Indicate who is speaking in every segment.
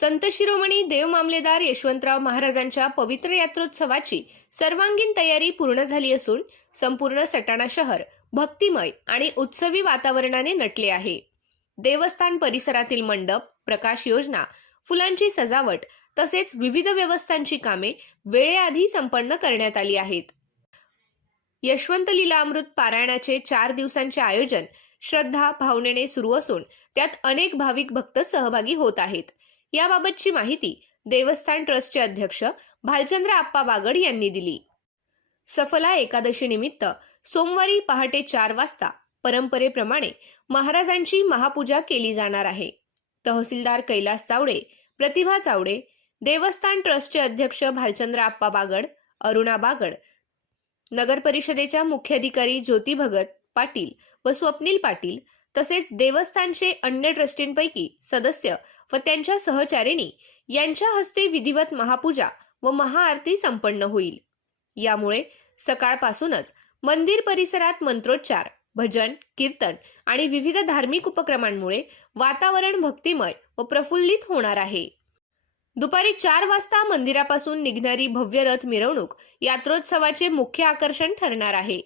Speaker 1: संत शिरोमणी देव मामलेदार यशवंतराव महाराजांच्या पवित्र यात्रोत्सवाची सर्वांगीण तयारी पूर्ण झाली असून संपूर्ण सटाणा शहर भक्तिमय आणि उत्सवी वातावरणाने नटले आहे. देवस्थान परिसरातील मंडप प्रकाश योजना फुलांची सजावट तसेच विविध व्यवस्थांची कामे वेळेआधी संपन्न करण्यात आली आहेत. यशवंत लीलामृत पारायणाचे चार दिवसांचे आयोजन श्रद्धा भावनेने सुरू असून त्यात अनेक भाविक भक्त सहभागी होत आहेत. याबाबतची माहिती देवस्थान ट्रस्टचे अध्यक्ष भालचंद्र आप्पा बागड यांनी दिली. सफला एकादशी निमित्त सोमवारी पहाटे चार वाजता परंपरेप्रमाणे महाराजांची महापूजा केली जाणार आहे. तहसीलदार कैलास चावडे प्रतिभा चावडे देवस्थान ट्रस्टचे अध्यक्ष भालचंद्र आप्पा बागड अरुणा बागड नगर परिषदेच्या मुख्याधिकारी ज्योती भगत पाटील व स्वप्नील पाटील तसेच देवस्थानचे अन्य ट्रस्टींपैकी सदस्य व त्यांच्या सहचारिणी यांच्या हस्ते विधिवत महापूजा व महाआरती संपन्न होईल. यामुळे सकाळपासूनच मंदिर परिसरात मंत्रोच्चार भजन कीर्तन आणि विविध धार्मिक उपक्रमांमुळे वातावरण भक्तिमय व प्रफुल्लित होणार आहे. दुपारी चार वाजता मंदिरापासून निघणारी भव्य रथ मिरवणूक यात्रोत्सवाचे मुख्य आकर्षण ठरणार आहे.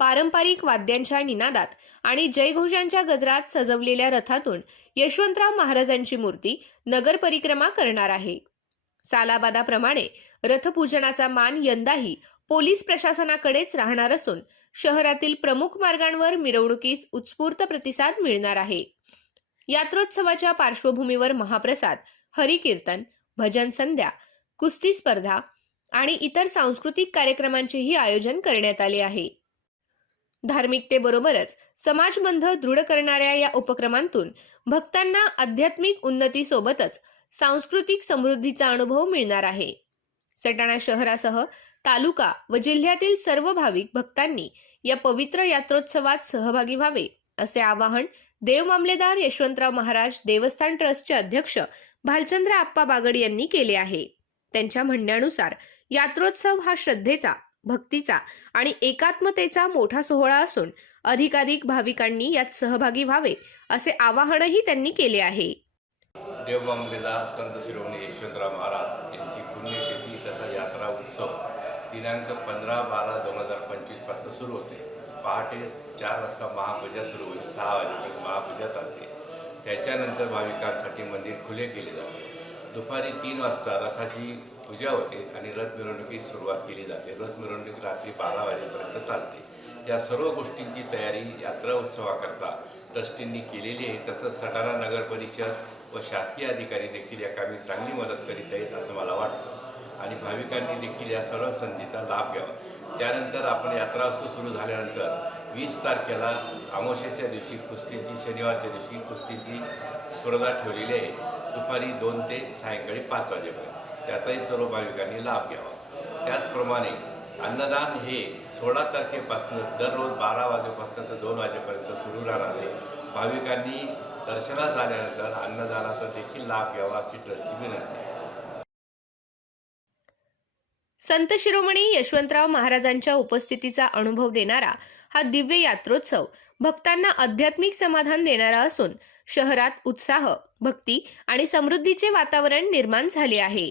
Speaker 1: पारंपरिक वाद्यांच्या निनादात आणि जयघोषांच्या गजरात सजवलेल्या रथातून यशवंतराव महाराजांची मूर्ती नगर परिक्रमा करणार आहे. सालाबादाप्रमाणे रथपूजनाचा मान यंदाही पोलीस प्रशासनाकडेच राहणार असून शहरातील प्रमुख मार्गांवर मिरवणुकीस उत्स्फूर्त प्रतिसाद मिळणार आहे. यात्रोत्सवाच्या पार्श्वभूमीवर महाप्रसाद हरिकीर्तन भजन संध्या कुस्ती स्पर्धा आणि इतर सांस्कृतिक कार्यक्रमांचेही आयोजन करण्यात आले आहे. धार्मिकतेबरोबरच समाजबंध दृढ करणाऱ्या या उपक्रमांतून भक्तांना आध्यात्मिक उन्नतीसोबतच सांस्कृतिक समृद्धीचा अनुभव मिळणार आहे. सटाणा शहरासह तालुका व जिल्ह्यातील सर्व भाविक भक्तांनी या पवित्र यात्रोत्सवात सहभागी व्हावे असे आवाहन देव मामलेदार यशवंतराव महाराज देवस्थान ट्रस्टचे अध्यक्ष भालचंद्र आप्पा बागड यांनी केले आहे. त्यांच्या म्हणण्यानुसार यात्रोत्सव हा श्रद्धेचा भक्तीचा आणि एकात्मतेचा मोठा सोहळा असून अधिकाधिक भाविकांनी यात सहभागी व्हावे असे आवाहनही त्यांनी केले आहे.
Speaker 2: देवबांबलेदार संत शिरोमणी यशवंतराव महाराज यांची पुण्यतिथी तथा यात्रा उत्सव दिनांक पंधरा बारा दोन हजार पंचवीसपासून सुरू होते. पहाटे चार वाजता महापूजा सुरू होईल. सहा वाजेपर्यंत महापूजा चालते. त्याच्यानंतर भाविकांसाठी मंदिर खुले केले जाते. दुपारी तीन वाजता रथाची पूजा होते आणि रथ मिरवणुकीस सुरुवात केली जाते. रथ मिरवणूक रात्री बारा वाजेपर्यंत चालते. या सर्व गोष्टींची तयारी यात्रा उत्सवाकरता ट्रस्टींनी केलेली आहे. तसंच सटाणा नगर परिषद व शासकीय अधिकारी देखील या कामी चांगली मदत करीत आहेत असं मला वाटतं. आणि भाविकांनी देखील या सर्व संधीचा लाभ घ्यावा. त्यानंतर आपण यात्रा उत्सव सुरू झाल्यानंतर वीस तारखेला अमावश्याच्या दिवशी कुस्तींची शनिवारच्या दिवशी कुस्तींची स्पर्धा ठेवलेली आहे. दुपारी दोन ते सायंकाळी पाच वाजेपर्यंत. त्याचाही सर्व भाविकांनी लाभ घ्यावा. त्याचप्रमाणे अन्नदान हे सोळा तारखेपासून दररोज बारा वाजेपासून तर दोन वाजेपर्यंत सुरू राहणार आहे. भाविकांनी दर्शनात आल्यानंतर अन्नदानाचा देखील लाभ घ्यावा अशी ट्रस्टची विनंती आहे.
Speaker 1: संत शिरोमणी यशवंतराव महाराजांच्या उपस्थितीचा अनुभव देणारा हा दिव्य यात्रोत्सव भक्तांना आध्यात्मिक समाधान देणारा असून शहरात उत्साह भक्ती आणि समृद्धीचे वातावरण निर्माण झाले आहे.